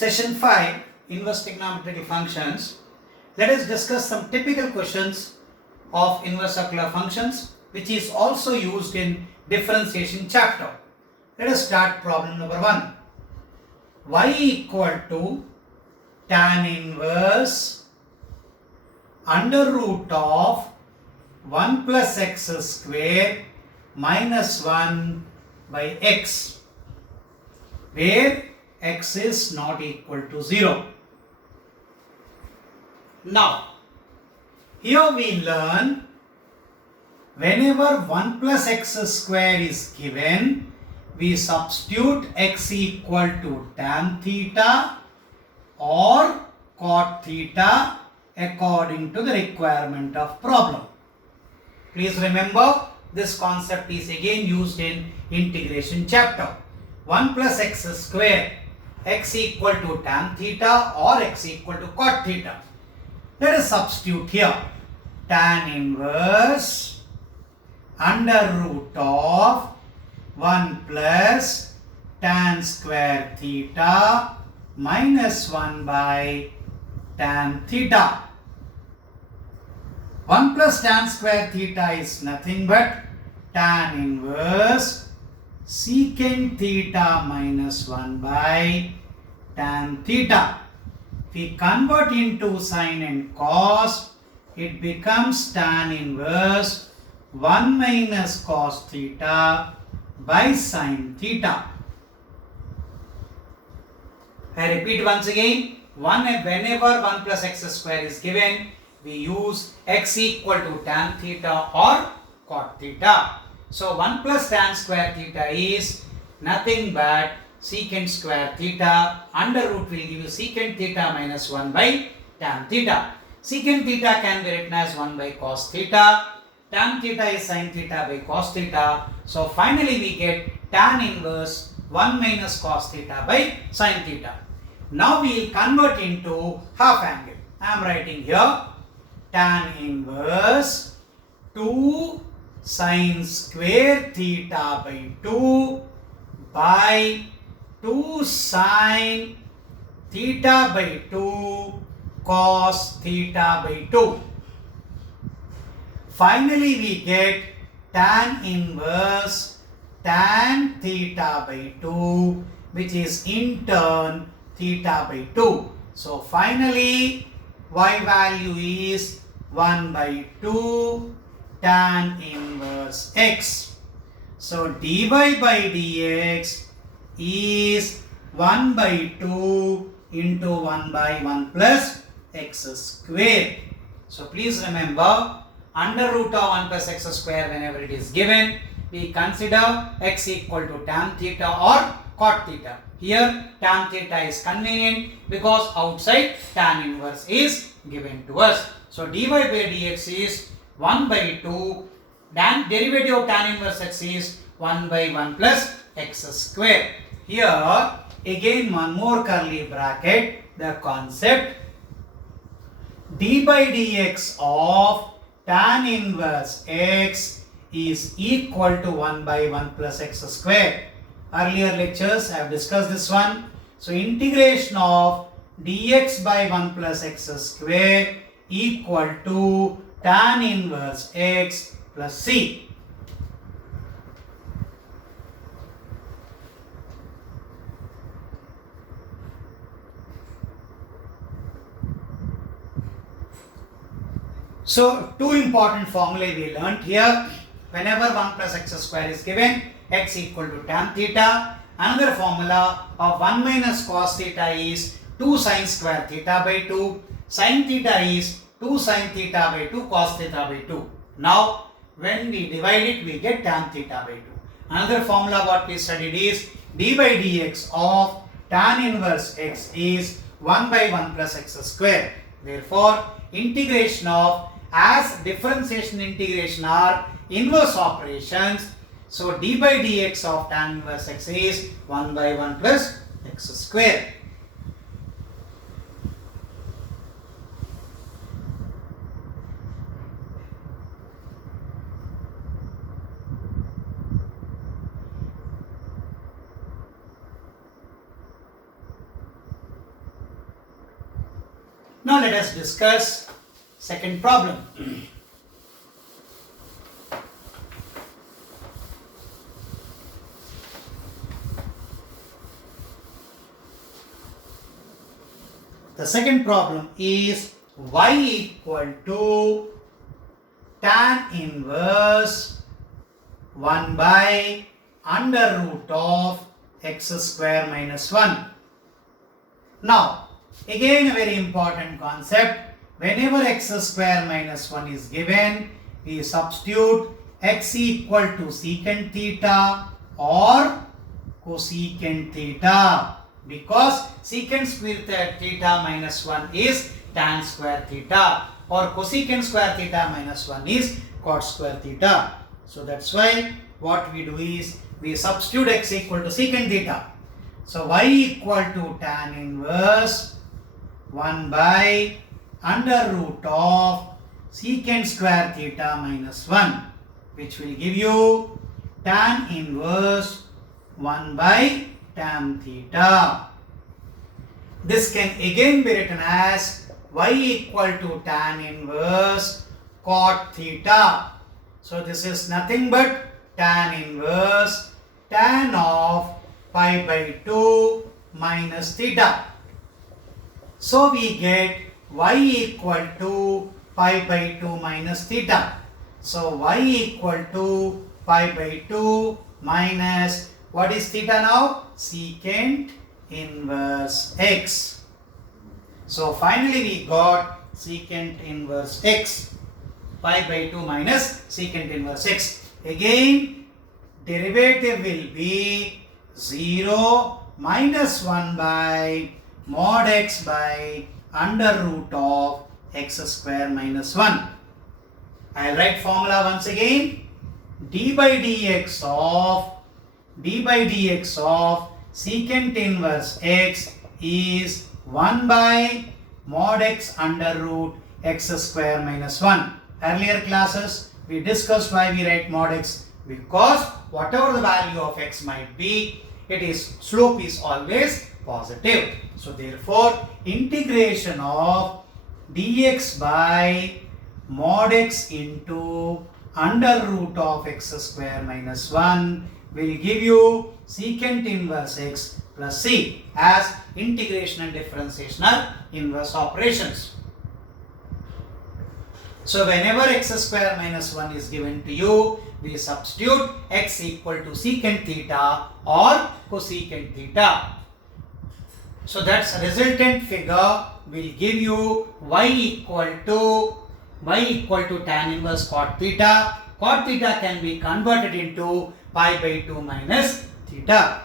Session 5, Inverse Trigonometrical Functions. Let us discuss some typical questions of inverse circular functions which is also used in differentiation chapter. Let us start problem number 1. Y equal to tan inverse under root of 1 plus x square minus 1 by x, where x is not equal to 0. Now, here we learn whenever 1 plus x square is given, we substitute x equal to tan theta or cot theta according to the requirement of problem. Please remember, this concept is again used in integration chapter. 1 plus x square, x equal to tan theta or x equal to cot theta. Let us substitute here tan inverse under root of 1 plus tan square theta minus 1 by tan theta. 1 plus tan square theta is nothing but tan inverse secant theta minus 1 by tan theta. If we convert into sine and cos, it becomes tan inverse 1 minus cos theta by sine theta. I repeat once again, whenever 1 plus x square is given, we use x equal to tan theta or cot theta. So 1 plus tan square theta is nothing but secant square theta. Under root will give you secant theta minus 1 by tan theta. Secant theta can be written as 1 by cos theta. Tan theta is sin theta by cos theta. So finally we get tan inverse 1 minus cos theta by sin theta. Now we will convert into half angle. I am writing here tan inverse 2 sin square theta by 2 by 2 sin theta by 2 cos theta by 2. Finally we get tan inverse tan theta by 2, which is in turn theta by 2. So finally y value is 1 by 2 tan inverse x. So dy by dx is 1 by 2 into 1 by 1 plus x square. So please remember, under root of 1 plus x square whenever it is given, we consider x equal to tan theta or cot theta. Here tan theta is convenient because outside tan inverse is given to us. So dy by dx is 1 by 2, then derivative of tan inverse x is 1 by 1 plus x square. Here again one more curly bracket, the concept d by dx of tan inverse x is equal to 1 by 1 plus x square. Earlier lectures I have discussed this one. So integration of dx by 1 plus x square equal to tan inverse x plus c. So two important formulae we learnt here. Whenever 1 plus x square is given, x equal to tan theta. Another formula of 1 minus cos theta is 2 sin square theta by 2. Sin theta is 2 sin theta by 2 cos theta by 2. Now when we divide it, we get tan theta by 2. Another formula what we studied is d by dx of tan inverse x is 1 by 1 plus x square. Therefore integration of, as differentiation integration are inverse operations, so d by dx of tan inverse x is 1 by 1 plus x square. Now let us discuss second problem. The second problem is y equal to tan inverse 1 by under root of x square minus 1. Now, again a very important concept. Whenever x square minus 1 is given, we substitute x equal to secant theta or cosecant theta, because secant square theta minus 1 is tan square theta or cosecant square theta minus 1 is cot square theta. So that's why what we do is we substitute x equal to secant theta. So y equal to tan inverse 1 by under root of secant square theta minus 1, which will give you tan inverse 1 by tan theta. This can again be written as y equal to tan inverse cot theta. So this is nothing but tan inverse tan of pi by 2 minus theta. So we get y equal to pi by 2 minus theta. So y equal to pi by 2 minus, what is theta now? Secant inverse x. So finally we got secant inverse x. Pi by 2 minus secant inverse x. Again, derivative will be 0 minus 1 by mod x by under root of x square minus 1. I will write formula once again. d by dx of secant inverse x is 1 by mod x under root x square minus 1. Earlier classes we discussed why we write mod x, because whatever the value of x might be, slope is always positive. So therefore integration of dx by mod x into under root of x square minus 1 will give you secant inverse x plus c as integration and differentiation are inverse operations. So whenever x square minus 1 is given to you, we substitute x equal to secant theta or cosecant theta. So that's resultant figure will give you y equal to tan inverse cot theta. Cot theta can be converted into pi by 2 minus theta.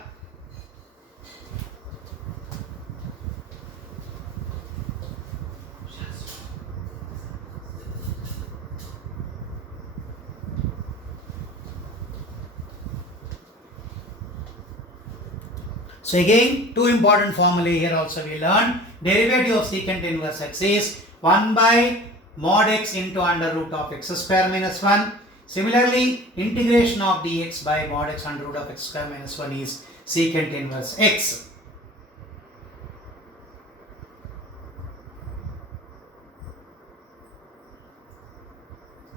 So again, two important formulae here also we learned. Derivative of secant inverse x is 1 by mod x into under root of x square minus 1. Similarly, integration of dx by mod x under root of x square minus 1 is secant inverse x.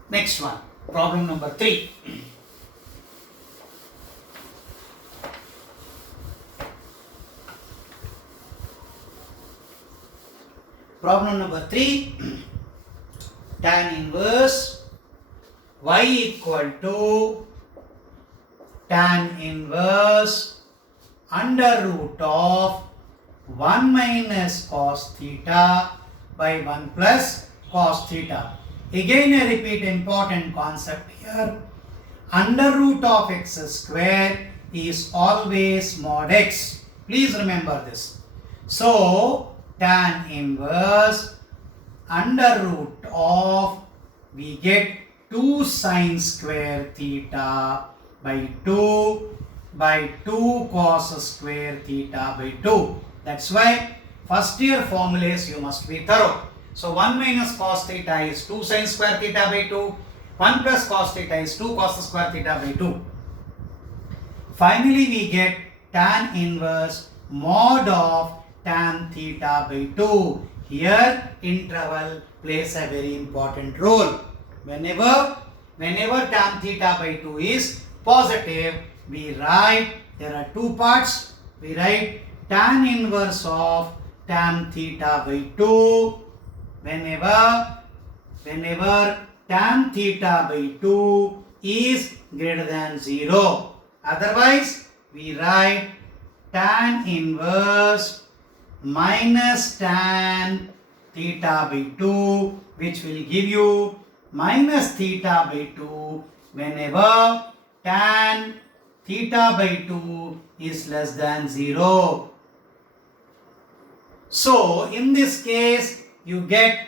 Next one, problem number 3. Problem number 3, tan inverse y equal to tan inverse under root of 1 minus cos theta by 1 plus cos theta. Again I repeat important concept here. Under root of x square is always mod x. Please remember this. So tan inverse under root of, we get 2 sin square theta by 2 cos square theta by 2. That's why first year formulas you must be thorough. So 1 minus cos theta is 2 sin square theta by 2. 1 plus cos theta is 2 cos square theta by 2. Finally we get tan inverse mod of tan theta by 2. Here interval plays a very important role. Whenever tan theta by 2 is positive, we write, there are two parts, we write tan inverse of tan theta by 2 whenever tan theta by 2 is greater than 0. Otherwise, we write tan inverse minus tan theta by 2, which will give you minus theta by 2 whenever tan theta by 2 is less than 0. So, in this case, you get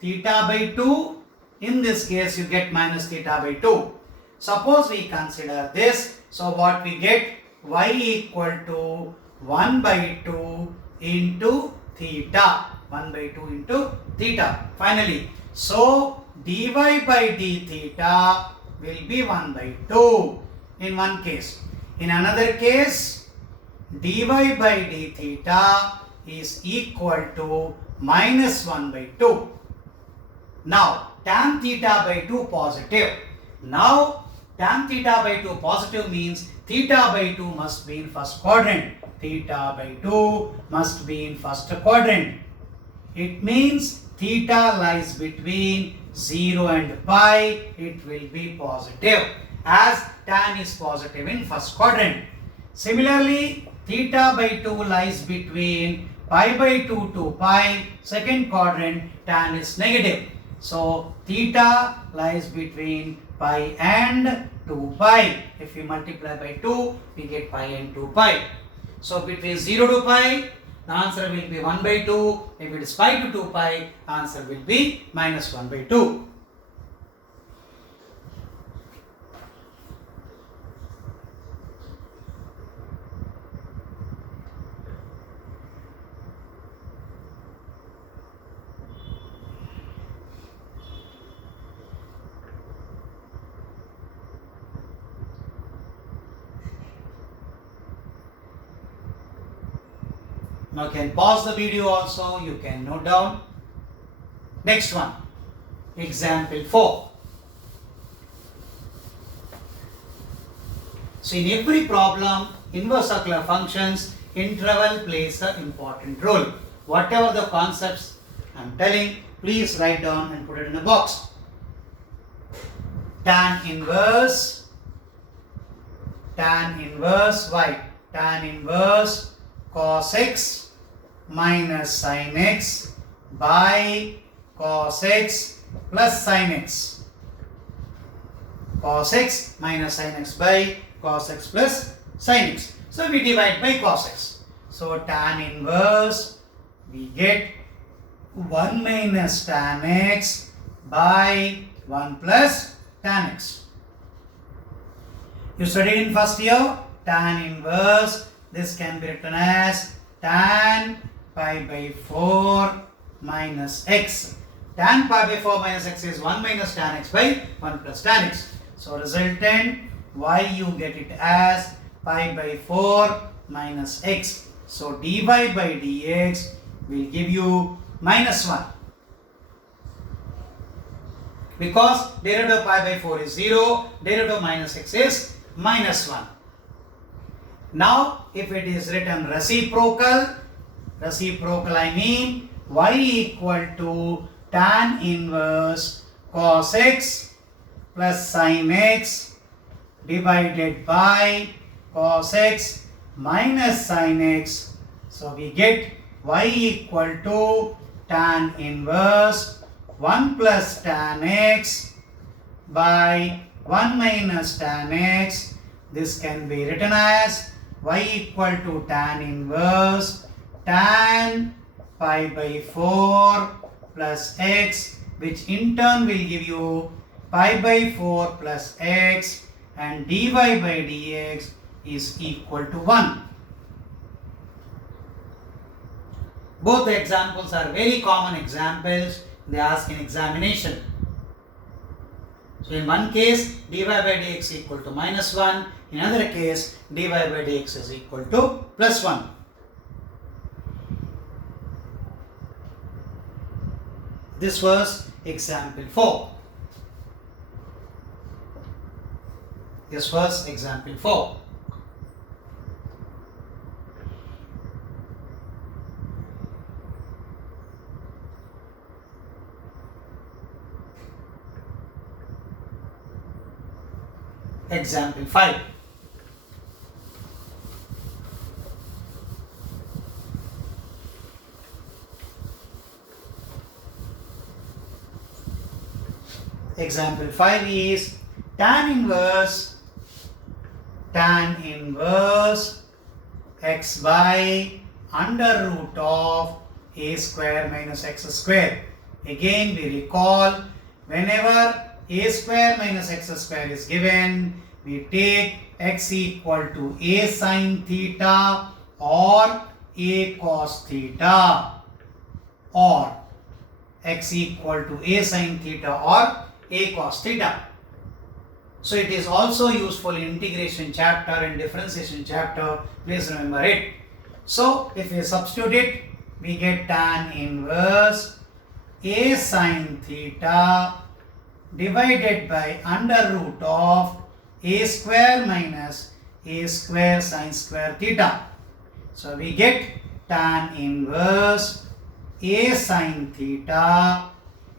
theta by 2. In this case, you get minus theta by 2. Suppose we consider this. So, what we get? Y equal to 1 by 2 into theta. 1 by 2 into theta. Finally, so dy by d theta will be 1 by 2 in one case. In another case, dy by d theta is equal to minus 1 by 2. Now, tan theta by 2 positive. Now, tan theta by 2 positive means theta by 2 must be in first quadrant. Theta by 2 must be in first quadrant. It means theta lies between 0 and pi. It will be positive as tan is positive in first quadrant. Similarly, theta by 2 lies between pi by 2 to pi. Second quadrant, tan is negative. So, theta lies between pi and 2 pi. If we multiply by 2, we get pi and 2 pi. So, between 0 to pi, the answer will be 1 by 2. If it is pi to 2 pi, answer will be minus 1 by 2. Now, you can pause the video also, you can note down. Next one, example 4. So, in every problem, inverse circular functions, interval plays an important role. Whatever the concepts I am telling, please write down and put it in a box. Tan inverse y, tan inverse cos x minus sin x by cos x plus sin x. Cos x minus sin x by cos x plus sin x. So, we divide by cos x. So, tan inverse, we get 1 minus tan x by 1 plus tan x. You studied in first year, tan inverse, this can be written as tan pi by 4 minus x. Tan pi by 4 minus x is 1 minus tan x by 1 plus tan x. So, resultant y you get it as pi by 4 minus x. So, dy by dx will give you minus 1. Because derivative of pi by 4 is 0, derivative of minus x is minus 1. Now, if it is written reciprocal I mean y equal to tan inverse cos x plus sin x divided by cos x minus sin x. So, we get y equal to tan inverse 1 plus tan x by 1 minus tan x. This can be written as y equal to tan inverse tan pi by 4 plus x, which in turn will give you pi by 4 plus x, and dy by dx is equal to 1. Both the examples are very common examples they ask in examination. So, in one case, dy by dx equal to minus 1. In another case, dy by dx is equal to plus 1. This was example 4. This was example 4. Example 5. Example 5 is tan inverse x by under root of a square minus x square. Again we recall, whenever a square minus x square is given, we take x equal to a sin theta or a cos theta, or x equal to a sin theta or a cos theta. So it is also useful in integration chapter and differentiation chapter. Please remember it. So if we substitute it, we get tan inverse a sin theta divided by under root of a square minus a square sin square theta. So we get tan inverse a sin theta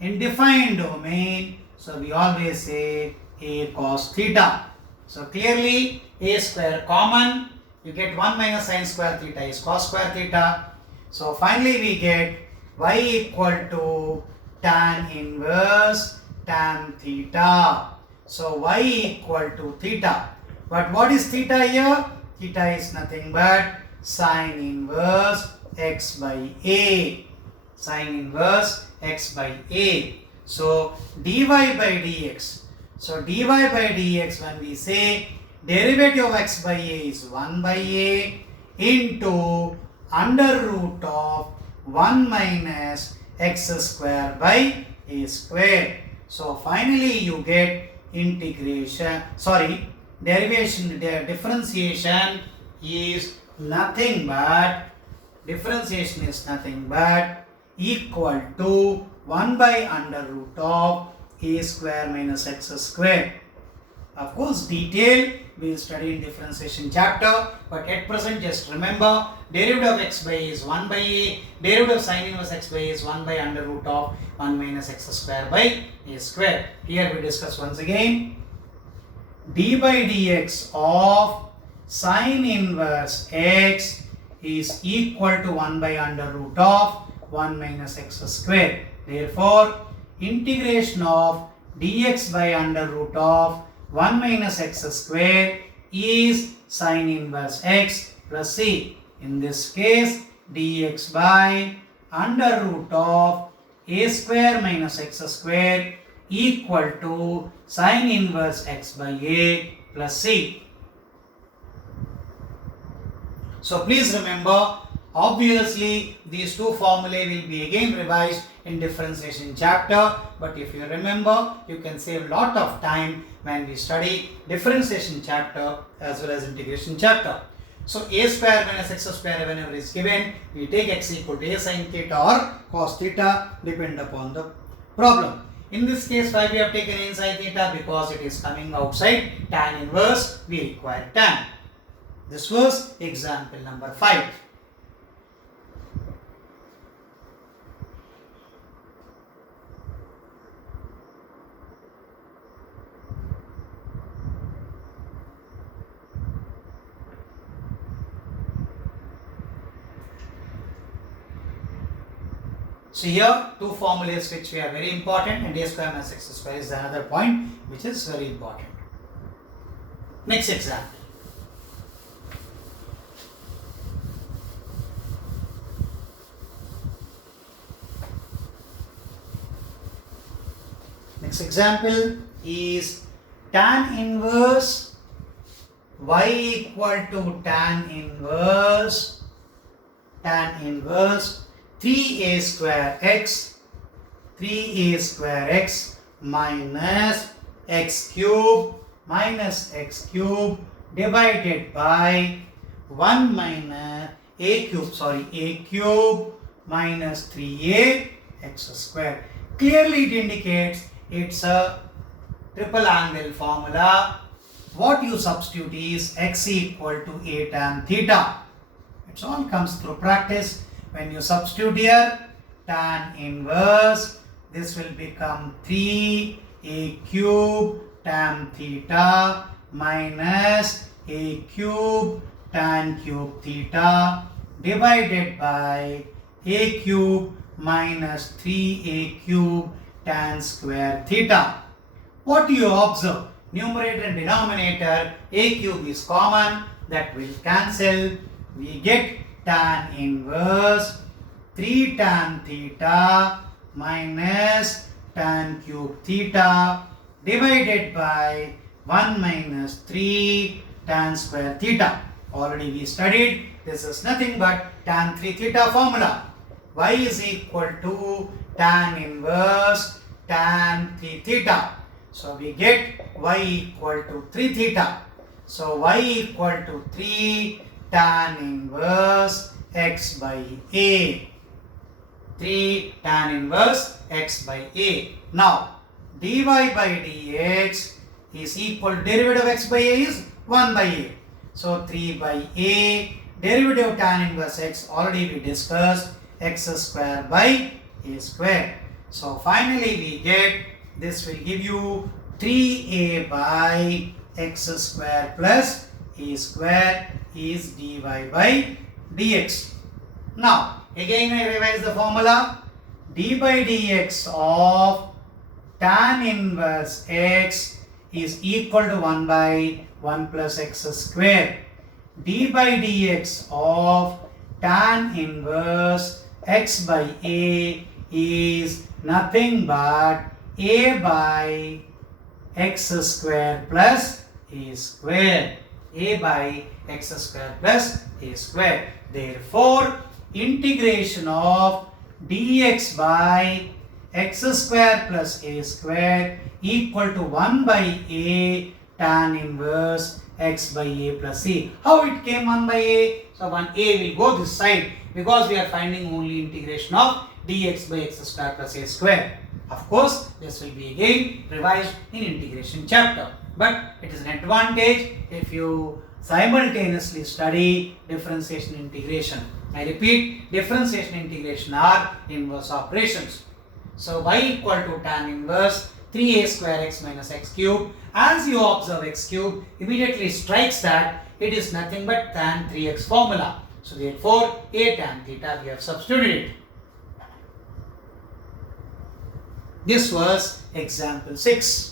in defined domain. So we always say a cos theta. So clearly a square common, you get 1 minus sin square theta is cos square theta. So finally we get y equal to tan inverse tan theta. So y equal to theta. But what is theta here? Theta is nothing but sin inverse x by a. Sin inverse x by a. So dy by dx. So dy by dx, when we say derivative of x by a is 1 by a into under root of 1 minus x square by a square. So finally you get differentiation is nothing but equal to 1 by under root of a square minus x square. Of course, detail we will study in differentiation chapter, but at present just remember derivative of x by a is 1 by a, derivative of sin inverse x by a is 1 by under root of 1 minus x square by a square. Here we discuss once again d by dx of sin inverse x is equal to 1 by under root of 1 minus x square. Therefore, integration of dx by under root of 1 minus x square is sin inverse x plus c. In this case, dx by under root of a square minus x square equal to sin inverse x by a plus c. So please remember, obviously these two formulae will be again revised in differentiation chapter, but if you remember, you can save a lot of time when we study differentiation chapter as well as integration chapter. So a square minus x square whenever is given, we take x equal to a sin theta or cos theta depend upon the problem. In this case, why we have taken a sin theta? Because it is coming outside tan inverse, we require tan. This was example number 5. So here two formulas which are very important, and a square minus x square is another point which is very important. Next example. Next example is tan inverse y equal to tan inverse 3a square x minus x cube divided by 1 minus a cube minus 3a x square. Clearly it indicates it's a triple angle formula. What you substitute is x equal to a tan theta. It all comes through practice. When you substitute here, tan inverse, this will become 3a cube tan theta minus a cube tan cube theta divided by a cube minus 3a cube tan square theta. What do you observe? Numerator and denominator, a cube is common, that will cancel. We get tan inverse 3 tan theta minus tan cube theta divided by 1 minus 3 tan square theta. Already we studied, this is nothing but tan 3 theta formula. Y is equal to tan inverse tan 3 theta. So we get y equal to 3 theta. So y equal to 3 tan inverse x by a. 3 tan inverse x by a. Now dy by dx is equal to derivative of x by a is 1 by a. So 3 by a, derivative of tan inverse x already we discussed, x square by a square. So finally we get, this will give you 3a by x square plus a square is dy by dx. Now again I revise the formula. D by dx of tan inverse x is equal to 1 by 1 plus x square. D by dx of tan inverse x by a is nothing but a by x square plus a square. A by x square plus a square. Therefore, integration of dx by x square plus a square equal to 1 by a tan inverse x by a plus c. How it came 1 by a? So 1a will go this side because we are finding only integration of dx by x square plus a square. Of course, this will be again revised in integration chapter. But it is an advantage if you simultaneously study differentiation and integration. I repeat, differentiation and integration are inverse operations. So y equal to tan inverse 3a square x minus x cube. As you observe x cube, immediately strikes that it is nothing but tan 3x formula. So therefore, a tan theta we have substituted. This was example 6.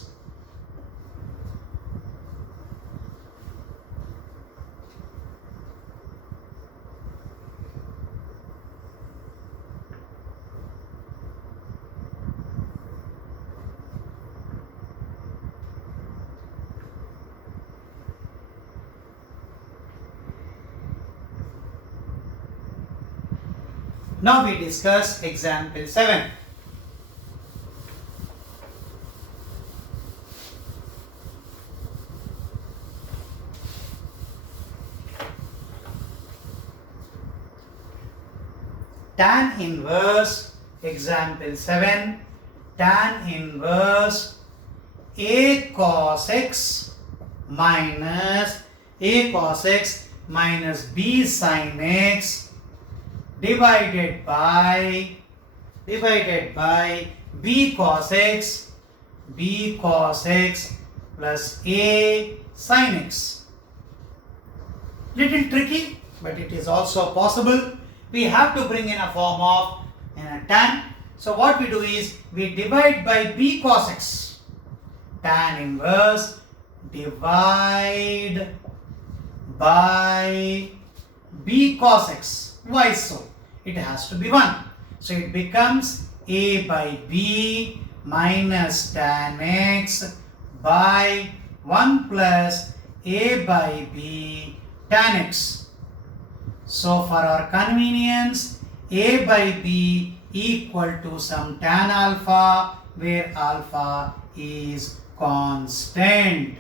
Now we discuss example 7. Tan inverse, example 7, tan inverse a cos x minus b sin x divided by b cos x plus a sin x. Little tricky, but it is also possible. We have to bring in a form of tan. So what we do is we divide by b cos x. Tan inverse divide by b cos x. Why so? It has to be 1. So it becomes a by b minus tan x by 1 plus a by b tan x. So for our convenience, a by b equal to some tan alpha, where alpha is constant.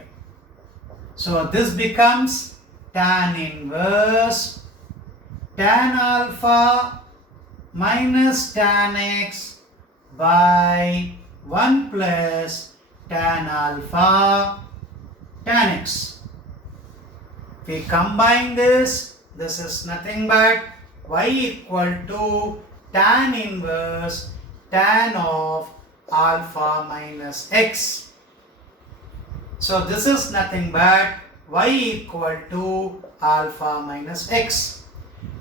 So this becomes tan inverse tan alpha minus tan x by 1 plus tan alpha tan x. If we combine this, this is nothing but y equal to tan inverse tan of alpha minus x. So this is nothing but y equal to alpha minus x.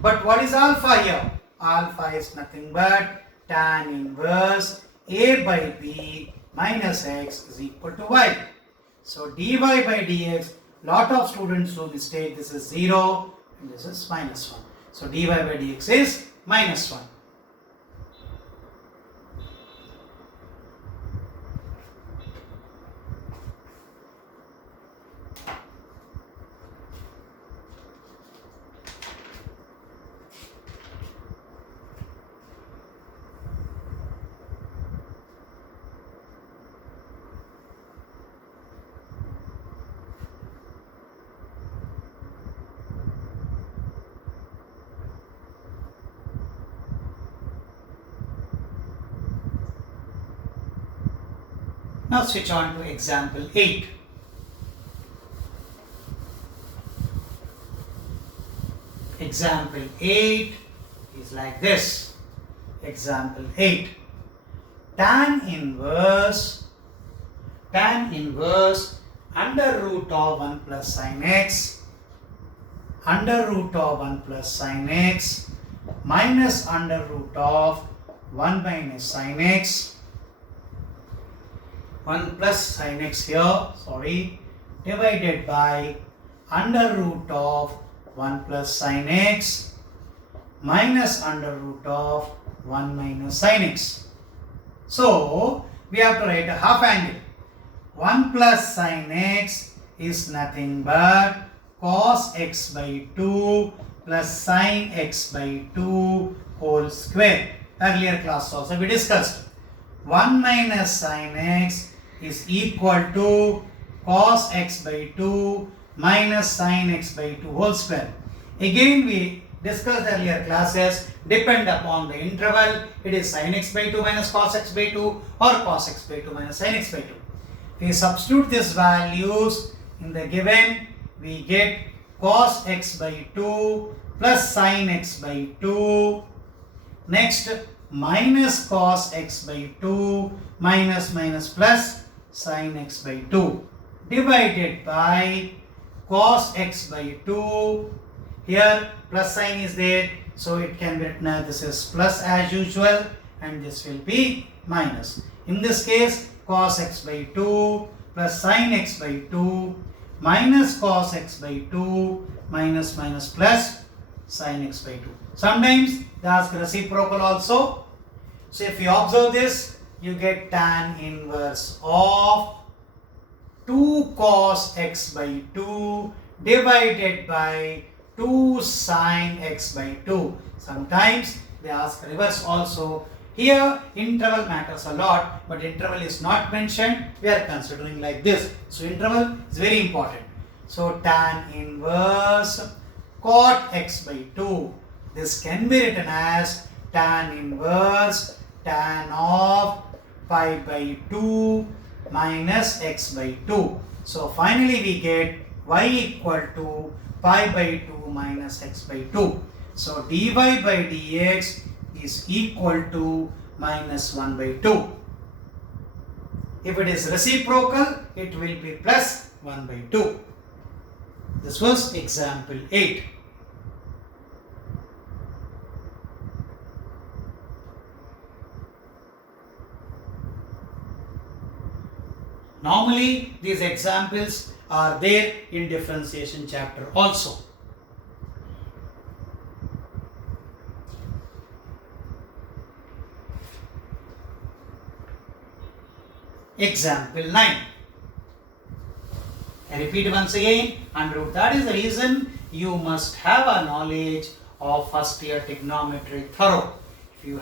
But what is alpha here? Alpha is nothing but tan inverse a by b minus x is equal to y. So dy by dx, lot of students do mistake, this is 0 and this is minus 1. So dy by dx is minus 1. Now switch on to example 8. Example 8 is like this. Example 8. Tan inverse under root of 1 plus sin x under root of 1 plus sin x minus under root of 1 minus sin x 1 plus sin x here, divided by under root of 1 plus sin x minus under root of 1 minus sin x. So, we have to write a half angle. 1 plus sin x is nothing but cos x by 2 plus sin x by 2 whole square. Earlier class also we discussed. 1 minus sin x is equal to cos x by 2 minus sin x by 2 whole square. Again we discussed earlier classes, depend upon the interval, it is sin x by 2 minus cos x by 2 or cos x by 2 minus sin x by 2. If we substitute these values in the given, we get cos x by 2 plus sin x by 2. Next, minus cos x by 2 minus plus sin x by 2 divided by cos x by 2. Here plus sign is there, so it can be written as this is plus as usual and this will be minus. In this case, cos x by 2 plus sin x by 2 minus cos x by 2 minus plus sin x by 2. Sometimes they ask reciprocal also. So if you observe this, you get tan inverse of 2 cos x by 2 divided by 2 sin x by 2. Sometimes they ask reverse also. Here interval matters a lot, but interval is not mentioned. We are considering like this. So interval is very important. So tan inverse cot x by 2. This can be written as tan inverse tan of pi by 2 minus x by 2. So finally we get y equal to pi by 2 minus x by 2. So dy by dx is equal to minus 1 by 2. If it is reciprocal, it will be plus 1 by 2. This was example 8. Normally, these examples are there in differentiation chapter also. Example 9. I repeat once again, and that is the reason you must have a knowledge of first year trigonometry thorough. If you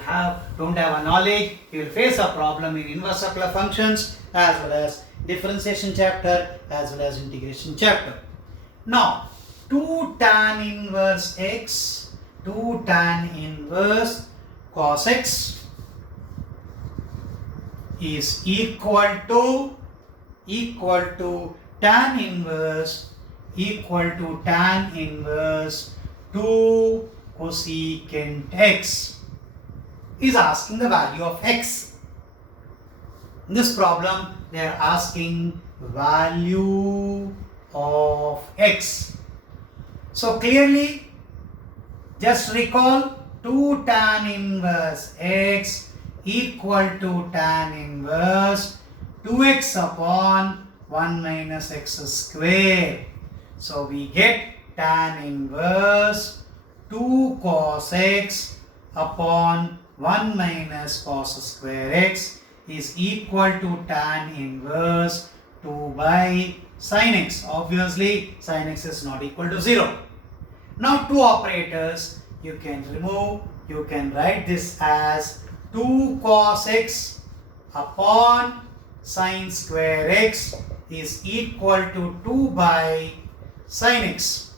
don't have a knowledge, you will face a problem in inverse circular functions as well as differentiation chapter as well as integration chapter. Now, 2 tan inverse x, 2 tan inverse cos x is equal to tan inverse 2 cosecant x is asking the value of x. In this problem, they are asking value of x. So clearly, just recall 2 tan inverse x equal to tan inverse 2x upon 1 minus x square. So we get tan inverse 2 cos x upon 1 minus cos square x is equal to tan inverse 2 by sin x. Obviously, sin x is not equal to 0. Now, two operators you can remove. You can write this as 2 cos x upon sin square x is equal to 2 by sin x.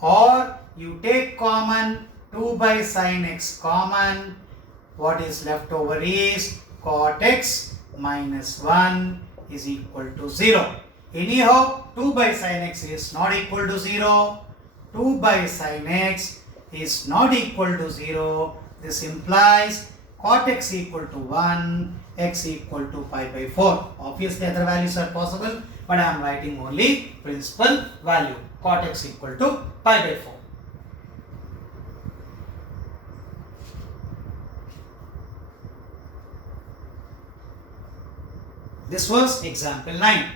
Or you take common 2 by sin x common. What is left over is cot x minus 1 is equal to 0. Anyhow, 2 by sin x is not equal to 0. 2 by sin x is not equal to 0. This implies cot x equal to 1, x equal to pi by 4. Obviously, other values are possible, but I am writing only principal value. Cot x equal to pi by 4. This was example 9.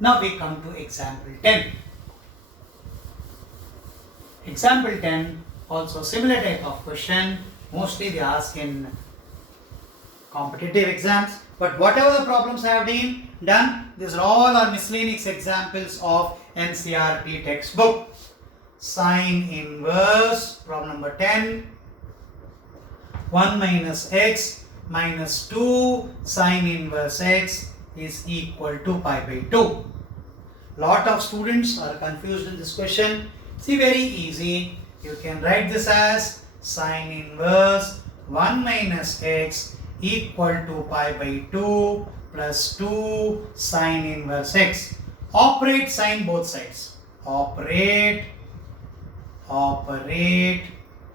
Now we come to example 10. Example 10, also similar type of question. Mostly they ask in competitive exams. But whatever the problems have been done, these are all are miscellaneous examples of NCERT textbook. Sine inverse, problem number 10. 1 minus x minus 2 sine inverse x is equal to pi by 2. Lot of students are confused in this question. See, very easy. You can write this as sine inverse 1 minus x equal to pi by 2 plus 2 sine inverse x. Operate sine both sides. Operate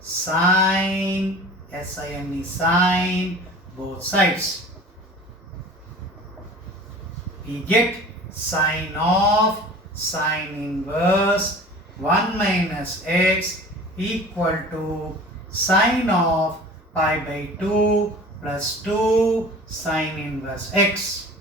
sine, S-I-N-E, sine both sides. We get sine of sine inverse 1 minus x equal to sine of pi by 2 plus 2 sine inverse x.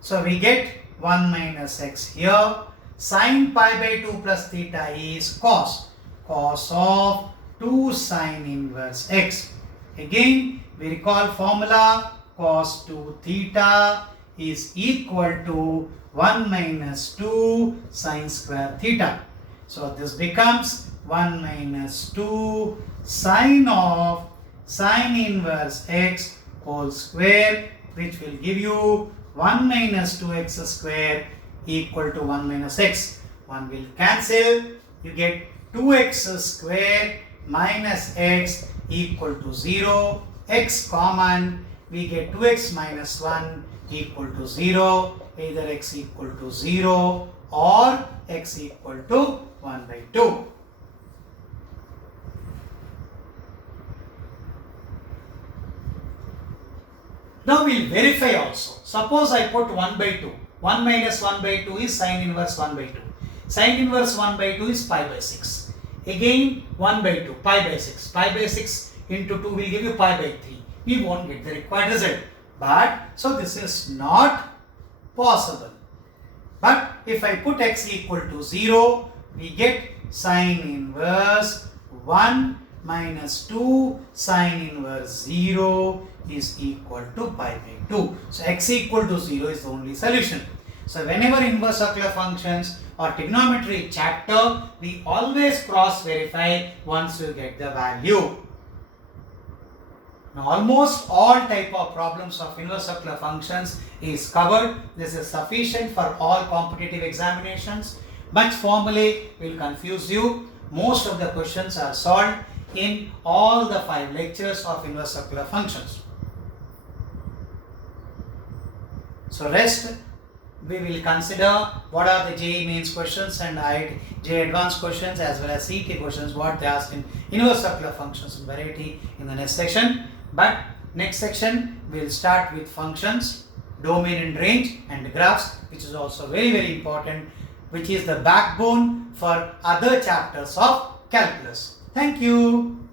So we get 1 minus x here. Sine pi by 2 plus theta is cos of 2 sine inverse x. Again, we recall formula cos 2 theta is equal to 1 minus 2 sine square theta. So this becomes 1 minus 2 sine of sine inverse x whole square, which will give you 1 minus 2x square equal to 1 minus x. 1 will cancel. You get 2x square minus x equal to 0. X common. We get 2x minus 1 equal to 0. Either x equal to 0 or x equal to 1 by 2. Now we will verify also. Suppose I put 1 by 2. 1 minus 1 by 2 is sine inverse 1 by 2. Sine inverse 1 by 2 is pi by 6. Again 1 by 2, pi by 6. Pi by 6 into 2 will give you pi by 3. We won't get the required result. But, so this is not possible. But if I put x equal to 0, we get sine inverse 1 minus 2 sine inverse 0 is equal to pi by 2. So x equal to 0 is the only solution. So whenever inverse circular functions or trigonometry chapter, we always cross verify once you get the value. Now almost all type of problems of inverse circular functions is covered. This is sufficient for all competitive examinations. Much formulae will confuse you. Most of the questions are solved in all the 5 lectures of inverse circular functions. So rest we will consider what are the JEE mains questions and JEE advanced questions as well as CET questions, what they asked in inverse circular functions and variety in the next section. But next section we will start with functions, domain and range, and graphs, which is also very important, which is the backbone for other chapters of calculus. Thank you.